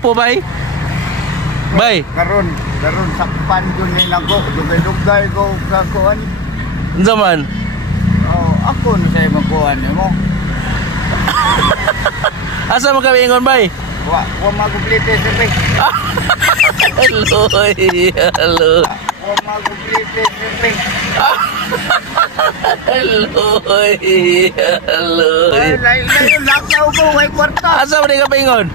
kulapo bay. Bay. Karon sakpan yun ni nako. Dugay-dugay ko kakuan. Unsa man? Oh, ako na sa'yo magkuhan mo. Asa mo kami ingon bay? Wa maguplite sir bay. Hello. Wa maguplite sir bay. Hello. Lain lakaw ko way kwarta. Asa mo di ka paingon?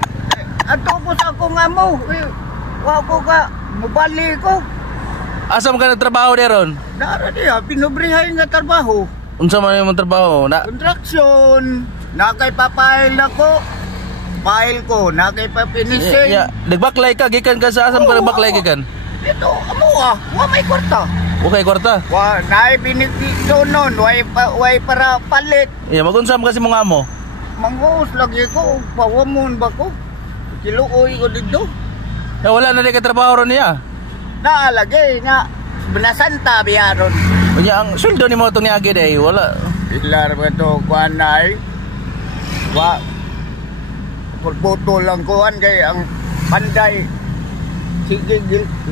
Ato ko sa akong amo. Wa ko ka mubali ko. Asa mo ka nagtrabaho deron? Dara diya pinobrihay nga trabaho. Unsa man imong trabaho? Construction. Nakay papail ako. File ko, nakay pa finishing. Ya, nagbaklay ka gikan ka sa asam ka nagbaklay gikan? Ito, amo wa may kwarta. Okay, kwarta. Wa naay binigyo noon, way para palit. Ya, magunsam kasi mong amo. Mangus lagi ko, pawamon ba ko? Kiluoy ko dito. Ya, wala na di ka trabaho ron niya. Naalagay nga binasanta biyaron. Unya ang sweldo ni mo itong niagi day, wala. Ilar ba to kuanay? Wa pulputo lang kuan kay ang panday. Sige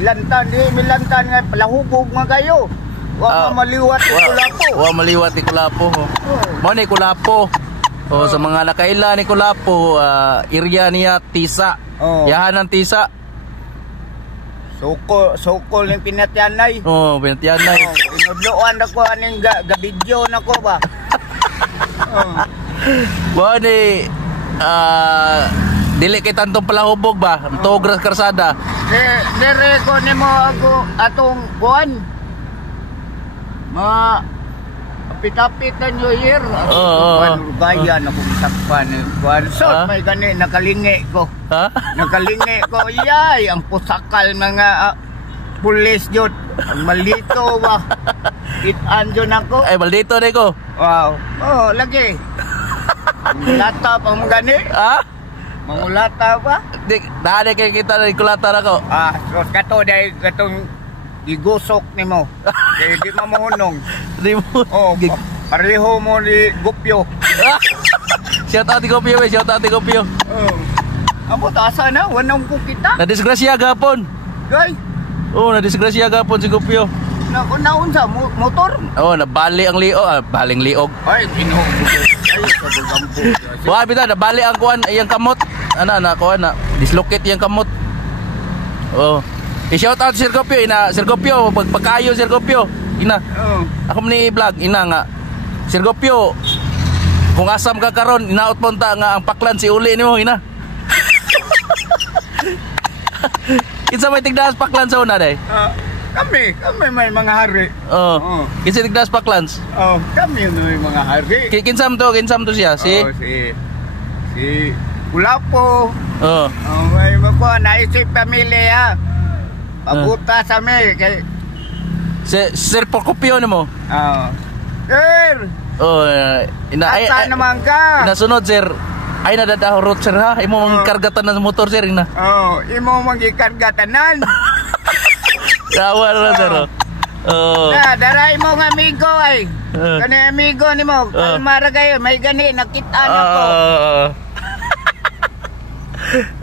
lantan di milantan nga palahubog nga kayo. Wa maliwat ni Kulapo. Wa maliwat ni Kulapo. Mo ni Kulapo. O sa mga nakaila ni Kulapo, area niya Tisa. Yahan ng Tisa. Sukol ng pinatyanay. Pinatyanay. Inudloan ako aning gabidyo na ko ba. Mo ni dili kay tantong palahubog ba? Togras karsada. Dire ko nimo ako atong kuan. Kapit-kapit na New Year. Gaya na kong sakpan. So, may gani, nakalingi ko. Ha? Nakalingi ko. Yay, ang pusakal mga pulis yun. Ang malito ba? Itaan yun ako. Ay, maldito na ko. Wow. Lagi. Mangulata pa mo gani? Ha? Mangulata ba? Dahil kayo kita na ikulata na ko. So, kato dahil katong igusok ni mo. Kaya di mamuhunong. Di mo. Pareho mo ni Gupyo. Shout out ni Gupyo, shout out ni Gupyo. Amo tasa na, wanang ko kita. Nadisgrasya gapon. Gay. Nadisgrasya gapon si Gupyo. Naun sa motor. Nabali ang liog. Baling liog. Ay, ginuog. Ay, kabugampo. Wah, bita, nabali ang kuan, iyang kamot. Kuan, dislocate iyang kamot. I-shout out Sir Gupyo, Sir Gupyo, pagpakayo Sir Gupyo. Ako mani i-vlog, nga. Sir Gupyo, kung asam ka karon, inaot mo ta nga ang paklan si uli nimo, Kinsa may tigdaas paklan sa una day? Kami may mga hari. Kinsa tigdaas paklans? Kami may mga hari. Kinsam to siya, si Kulapo. May mga naisip pamilya. Pabuta sa mi kay Sir Procopio nimo. Sir. Asa naman ka? Inasunod sir. Ay nadadahurot sir ha. Imo mang kargatan ng motor sir ina. Imo mang gikargatanan. Yawa na sir. Daray mo nga amigo ay. Kani amigo nimo, kalmara kayo, may gani nakita na ko.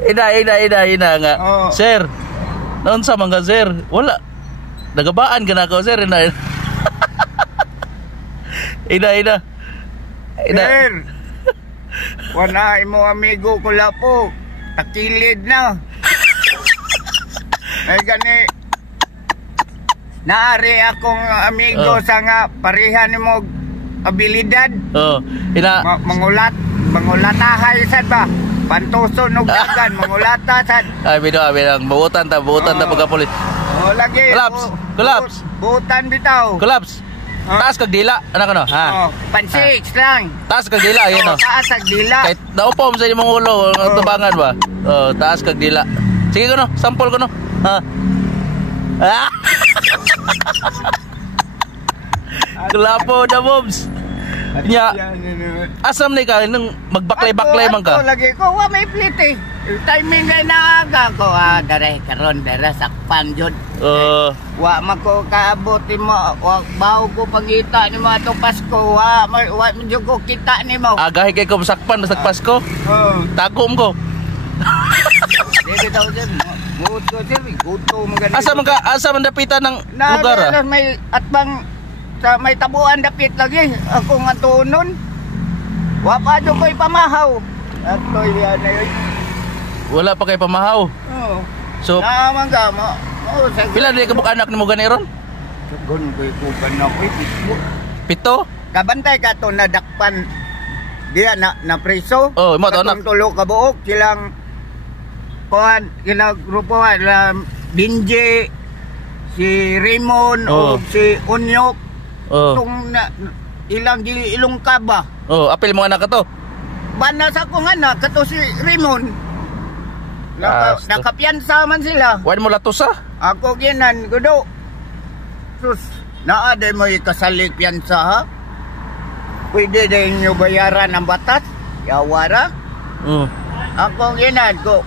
Ina nga. Sir. Noon sa mga sir, wala. Nagabaan ka na ako sir. Ina. Sir. Wala imo amigo Kulapo. Takilid na. Ay gani. Naari akong amigo sa nga parehan mo abilidad. Mangulatahay sad ba? Pantuso nog dagan mangulata sad. Ay bidang buutan ta pagkapulit. Lagi. Collapse. Buutan bitaw. Collapse. Taas kag dila, ano ha? Pansix lang. Taas kag dila, yun taas kag dila. Kahit naupom sa imong ulo, tubangan ba? Taas kag dila. Sige ko sample ko ha. Kulapo na moms. Nya. Asam ni ka nung magbaklay-baklay man ka. Lagi ko wa may plite. Timing kay naaga ko daray karon dara sakpan jud. Wa mako kaabot mo wa bawo ko pangita ni mo atong Pasko wa medyo ko kita nimo. Agahi kay ko sakpan basta Pasko. Tagom ko. bitaw sir. Muot ko sir, guto maganda. Asa man dapitan ng lugar ah? May atbang sa may tabuan dapit lagi. Ako nga tunon. Wa pa do ko'y pamahaw. Atoy yan na yun. Wala pa kay pamahaw. Oo. So, naman ka mo. Pila di kabuk anak ni mo ganiron? Gun ko'y kugan na ko'y Pito? Kabantay ka to nadakpan diya na preso. Oh, imo to anak. Tulo ka buok silang kuan grupo Binje, si Raymond o si Unyok. Tung ilang ilong ka ba? Apil mo anak ka to? Bana sa kong anak kato si Raymond. Nakapiyansa man sila. Wan mo latos ah? Ako ginan gudo. Sus, naade mo ikasalik piyansa ha? Pwede din nyo bayaran ang batas? Yawara? Ako ginan ko.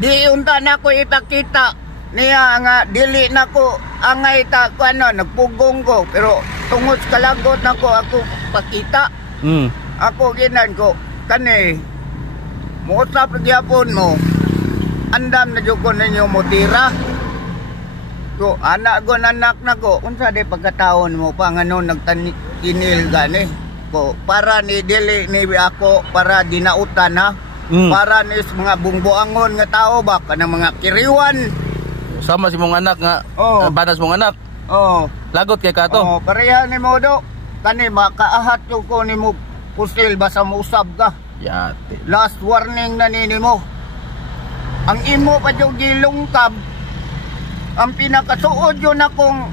Di unta na ko ipakita. Niya nga dili na ko angay ta ko nagpugong ko. Pero tungod kalagot na ko ako pakita. Ako ginan ko. Kani, muusap na gyapon mo. Andam na dyan ko ninyo mo tira. So, anak na ko. Unsa di pagkataon mo pa nga no nagtanil gani. Para ni dili ni ako para dinautan ha. Para ni mga bungbuangon nga tao ba kanang mga kiriwan. Sama si mong anak nga banas mong anak. Lagot kay kato. Pareha ni mo do. Kani makaahat ko ni mo pusil basta mo usab ka. Yate. Last warning na nini mo. Ang imo pa yung gilungkab. Ang pinakasuod yun akong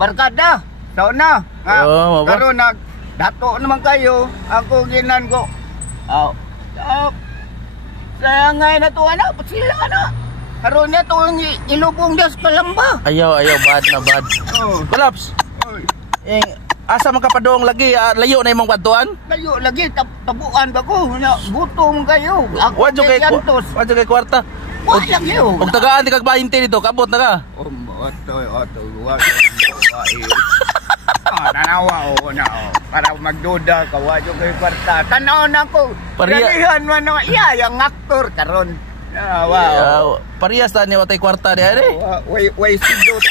barkada. So na, karon dato naman kayo, ako ginan ko. Saya nga na to ana, sila na. Karon na to ilubong das kalamba. Ayaw, bad na bad. Collapse. Asa man ka padong lagi, layo na imong kwadtuan? Layo lagi, tabuan ba ko, gutom kayo. Wadyo kay kwarta. Wala lagi yo. Pag tagaan di kag 20 dito, kabot na ka. Nanawa na para magduda ka wadyo kay kwarta. Tanaw na ko. Parihan man no yung aktor karon. Wow. Parehas ta ni watay kwarta di ari. Way sidot.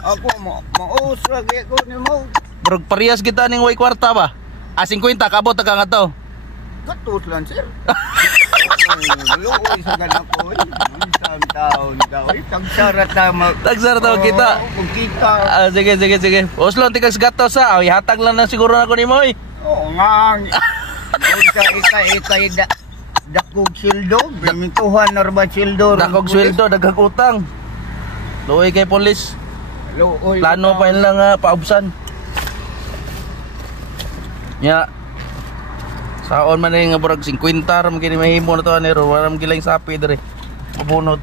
Ako mausra kay ko nimo. Bro, parehas kita ning way kwarta ba? 50 kabot ta ka nga to. Katus lang sir. Luoy sa ganak ko. Isang taon ka. Tagsara ta kita. Kung kita. Sige. Oslo tikag gatos sa. Hatag lang na siguro nako nimo eh. Oo nga. Ikay dakog sildo. Bimintuhan na ba sildo? Dakog sildo, daghang utang. Luoy kay polis. Plano pa yun lang paubsan. Ya. Saon man nga burag 50 ram kini mahimo na to anero, wala man gilang sapi dire. Mabunot.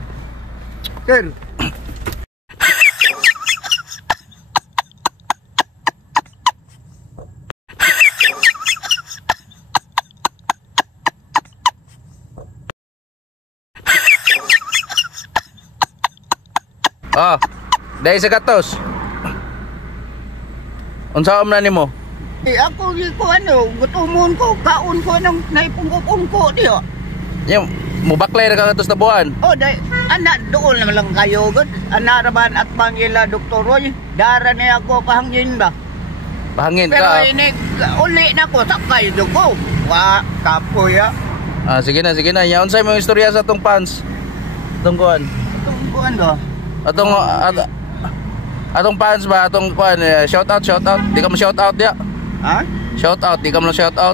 Sir. Dahil sa gatos. Unsaon man nimo? Ako gutumon ko, kaon ko nang naipungko-pungko diyo. Yung mubaklay na kagatos na buwan. Anak doon naman lang kayo god. Anak raman at pangila Dr. Roy. Dara niya ako pahangin ba? Pahangin pero ka? Pero uli na ko, sakay doon ko. Kapoy ya. Sige na. Yaon sa'yo mong istorya sa atong pants. Atong kuhan. Atong kuhan ba? Atong fans ba? Atong kuhan. Shout out. Di ka mo shout out ya. Ha? Shout out, di ka mo shout out.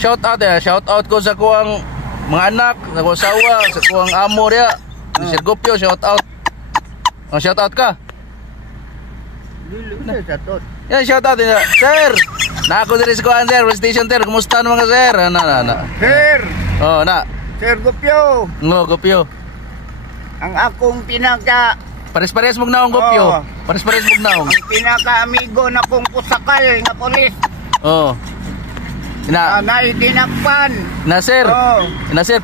Shout out ko sa kuwang mga anak, sa kuwang asawa, sa kuwang amo ya. Sir Gopyo, shout out. Shout out ka. Yan, shout out din. Sir, nako diri sa kuwang sir, station sir, kumusta naman ka sir? Sir. Sir Gopyo. No, Gopyo. Ang akong pinaka pares-pares mong naong Gopyo. Pares-pares mong naong. Ang pinaka-amigo na kong pusakal nga polis. Naitinakpan. Sir.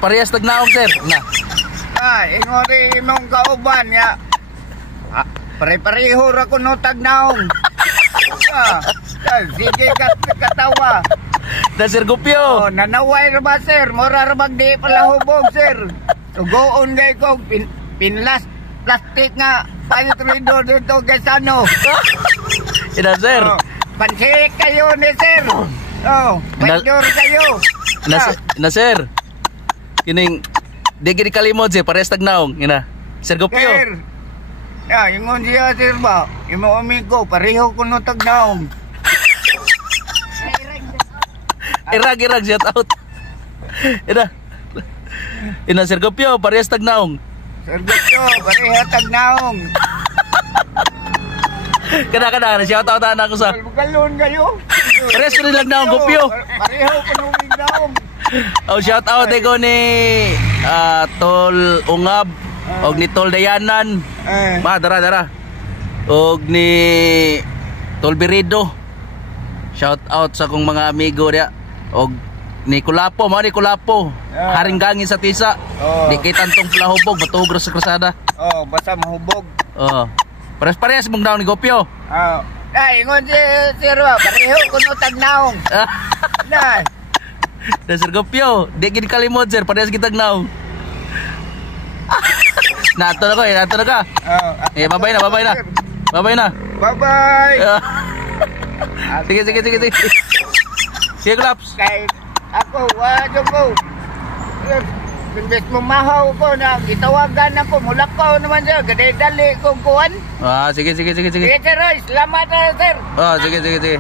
Parehas tagnaong sir. Ingori imong kauban ya. Pare-pareho ra ko no tagnaong. Sige katawa. Na Sir Gopyo. Oh, nanaway ra ba sir? Mura ra bang di pala hubog sir. Tugoon gay ko pinlas plastic nga palitrido dito kay Sano. Ina Sir. Oh, pansik kayo ni sir. Oh, pajor kayo. Na Sir. Kining di gid kalimot sir pares tagnaong ina. Sir Gopyo. Sir. Ingon siya sir ba? Imo amigo pareho kuno tagnaong. Irag shout out. Ina Sir Gopyo, parehas tagnaong. Sir Gopyo, pareho tagnaong. Kada shout out na ako sa. Galon kayo. Parehas ko nilang naong Gopyo. Pareho kuno tagnaong. Oh, shout out ko ni Tol Ungab og ni Tol Dayanan. Dara. Og ni Tol Birido. Shout out sa kong mga amigo dia. Og ni Kulapo, ni Kulapo. Haring gangin sa tisa. Di kay tantong palahubog, batugro sa krusada. Oh, basta mahubog. Oh. Pares-pares mong daw ni Gopyo. Ingon si sir ba, pareho kuno tagnaong. Na. Sir Gopyo, di gid kalimot sir, parehas kita tagnaong. Nato na ka. Babay na. Babay na. Bye-bye. Sige. Sige, Klaps. Kay ako, wadyo ko. Imbes mahaw ko na gitawagan ako, mulakaw naman siya, gaday-dali kong kuwan. Sige. Sige, sir, salamat na, sir. Sige.